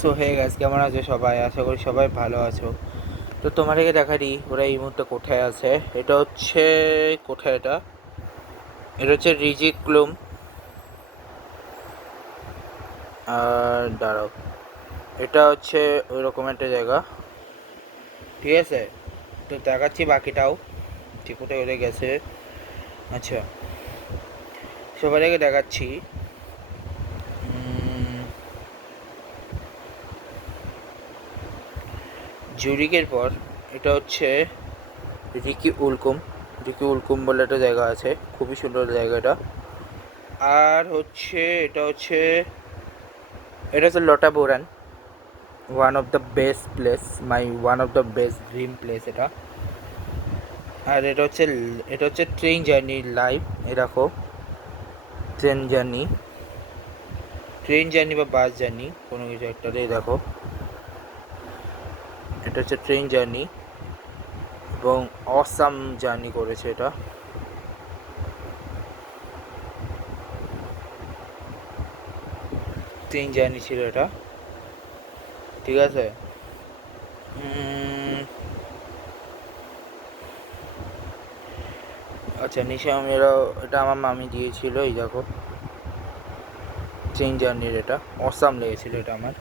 So hey guys, কেমন আছো সবাই? আশা করি সবাই ভালো আছো। তো তোমাদেরকে দেখারি ওরা এই মুহূর্তে কোথায় আছে। এটা হচ্ছে কোথায়, এটা হচ্ছে রিজিক ক্লুম। আর দাঁড়াও, এটা হচ্ছে ওই রকম একটা জায়গা, ঠিক আছে? তো দেখাচ্ছি বাকিটাও ঠিক কোথায় ওরা গেছে। আচ্ছা, সবার আগে দেখাচ্ছি জুরিকের পর এটা হচ্ছে রিকি উলকুম বলে একটা জায়গা আছে, খুবই সুন্দর জায়গাটা। আর হচ্ছে এটা হচ্ছে লটাবোরান, one of the best dream place এটা। আর এটা হচ্ছে ট্রেন জার্নি লাইভ। এ দেখো, ট্রেন জার্নি বা বাস জার্নি কোনো কিছু একটাতেই দেখো। এটা হচ্ছে ট্রেন জার্নি এবং অসাম জার্নি করেছে এটা। ট্রেন জার্নি ছিল এটা, ঠিক আছে। আচ্ছা, এটা আমার মামি দিয়েছিল, এই দেখো ট্রেন জার্নির, এটা অসাম লেগেছিল এটা আমার।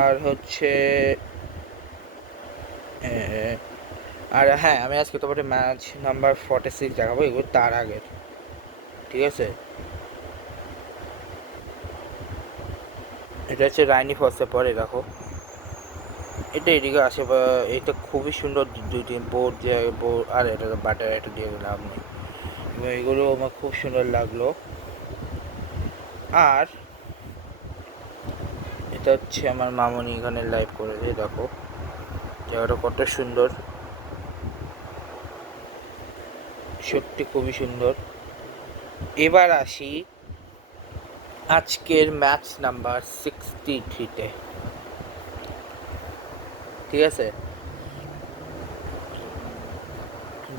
আর হচ্ছে আর হ্যাঁ, আমি আজকে তোমাকে ম্যাচ নাম্বার 46 দেখাবো, এগুলো তার আগের, ঠিক আছে। এটা হচ্ছে রাইনি ফলসের পরে দেখো, এটা এদিকে আসে বা এটা খুবই সুন্দর দুইটি বোর্ড আর এটা বাটার এটা দিয়ে লাভ নেই, এবং এগুলো আমার খুব সুন্দর লাগলো। আর এটা হচ্ছে আমার মামনি এখানে লাইভ করেছে, দেখো জায়গাটা কত সুন্দর, সত্যি খুবই সুন্দর। এবার আসি আজকের ম্যাচ নাম্বার 63-তে, ঠিক আছে,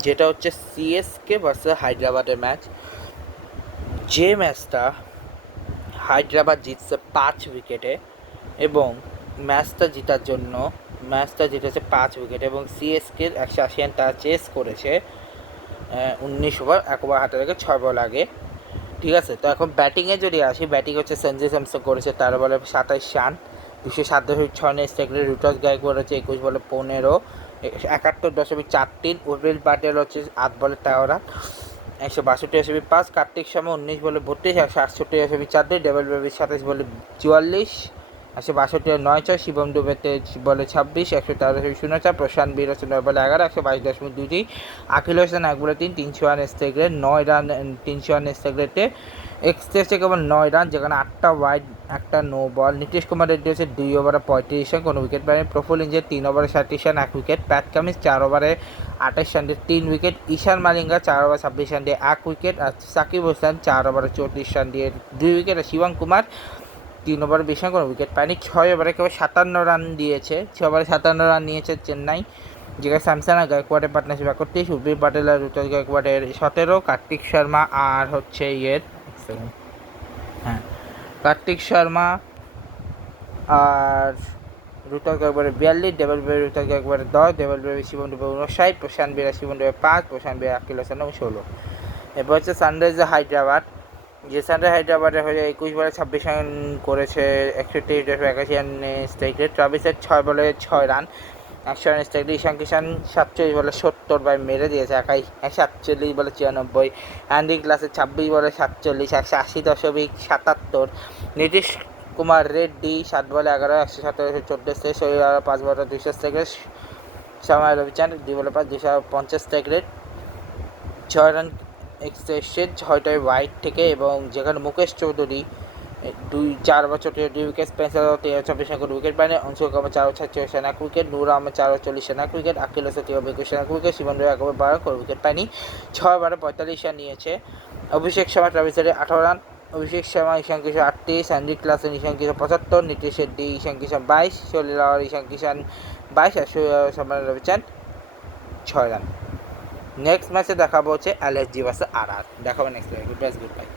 যেটা হচ্ছে সিএসকে ভার্সেস হায়দ্রাবাদের ম্যাচ। যে ম্যাচটা হায়দ্রাবাদ জিতছে 5 উইকেটে, এবং ম্যাচটা জিতেছে 5 উইকেট, এবং সিএসকে 180 রান তারা চেস করেছে 19 ওভার, 1 ওভার হাতে রেখে 6 বল আগে, ঠিক আছে। তো এখন ব্যাটিংয়ে যদি আসি, ব্যাটিং হচ্ছে সঞ্জু স্যামসন করেছে 13 বলে 27 রান, 207.6 রানের স্ট্রাইক রেট। ঋতুরাজ গায়কোয়াড় হচ্ছে 21 বলে 15, 71.43। উর্বিল পাটেল হচ্ছে 8 বলে 13 রান, 162.5। কার্তিক শর্মা 19 বলে 32, 168.4। ডেভিল বেবি 27 বলে 44, 162.96। শিবম দুবে 23 বলে 26, 113.04। প্রশান্ত বীর হচ্ছে 9 বলে 11, 122.2। আখিল হোসেন 1 বলে 3, 300 রানের স্ট্রাইক রেট, 9 রান 300 রানের স্ট্রাইক রেটে। এক্সটেস্টে কেবল 9 রান, যেখানে 8টা ওয়াইড, 1টা নো বল। নীতিশ কুমার রেড্ডি হচ্ছে 2 ওভারে 35 রান, কোনো উইকেট পায়নি। প্রফুল ইঞ্জের 3 ওভারে 37 রান, 1 উইকেট। প্যাট কামিন্স 4 ওভারে 28 রান দিয়ে 3 উইকেট। ঈশান মালিঙ্গা 4 ওভার 26 রান দিয়ে 1 উইকেট। আর সাকিব হোসেন 4 ওভারে 34 রান দিয়ে 2 উইকেট। আর শিবম কুমার 3 ওভারে 20 রান, কোনো উইকেট পায়নি। 6 ওভারে কেবল 57 রান দিয়েছে, 6 ওভারে 57 রান নিয়েছে চেন্নাই, যেখানে স্যামসন আর গায়কোয়াড়ের পার্টনারশিপ 31, উর্বিল পাটেল আর ঋতুরাজ গায়কোয়াড়ের 17, কার্তিক শর্মা আর হচ্ছে কার্তিক শর্মা আর ঋতুরাজ গায়কোয়াড়ের 42, ডেভিল বেবি ঋতুরাজ গায়কোয়াড়ের 10, ডেভিল বেবি শিবম দুবে 59, প্রশান্ত বীর শিবম দুবে 5, প্রশান্ত বীর আকিল হোসেন 16। এরপর হচ্ছে সানরাইজার্স হায়দ্রাবাদ, যে সানরাইজার্স হায়দ্রাবাদের হয়ে 21 বলে 26 রান করেছে, 61.81 রানের স্ট্রাইক রেট। ট্রাভিসের 6 বলে 6 রান, 100 রানের স্ট্রাইক রেট। ঈশান কিষান 47 বলে 70 বাই মেরে দিয়েছে একাই, 147 বলে 94। অ্যান্ডি ক্লাসে 26 বলে 47, 180.77। নীতিশ কুমার রেড্ডি 7 বলে 11, 117.14 স্ট্রাইক। শরীর 5 বলে 200 স্ট্রাইক রেট। সময় রবিচাঁদ 2 বলে 5, 250 স্ট্রাইক রেট, 6 রান এক্সেসে 6টায় ওয়াইড থেকে। এবং যেখানে মুকেশ চৌধুরী 4 বছর 2 উইকেট, স্পেন্সার 24 রান, উইকেট পায়নি। অংশুর কামার 4 over 46 run, 1 wicket. Noor Ahmad 4 over 40 run, 1 wicket. Akeal Hosein 3 over 21 run, 1 wicket. Shivam Dube 1 over 12, কোনো উইকেট পায়নি। 6 ওভারে 45 রান নিয়েছে। অভিষেক শর্মা ট্রাভিসারে 18 run, Abhishek Sharma Ishan Kishan 38, Andre Klaasen Ishan Kishan 75, Nitish Reddy Ishan Kishan 22, Salil আর ঈশান কিষান 22, আর সময় রবিচাঁদ 6 রান। নেক্সট ম্যাচে দেখাবো হচ্ছে LSG ভার্সেস RR। দেখাবো নেক্সট ম্যাচ। Good bye.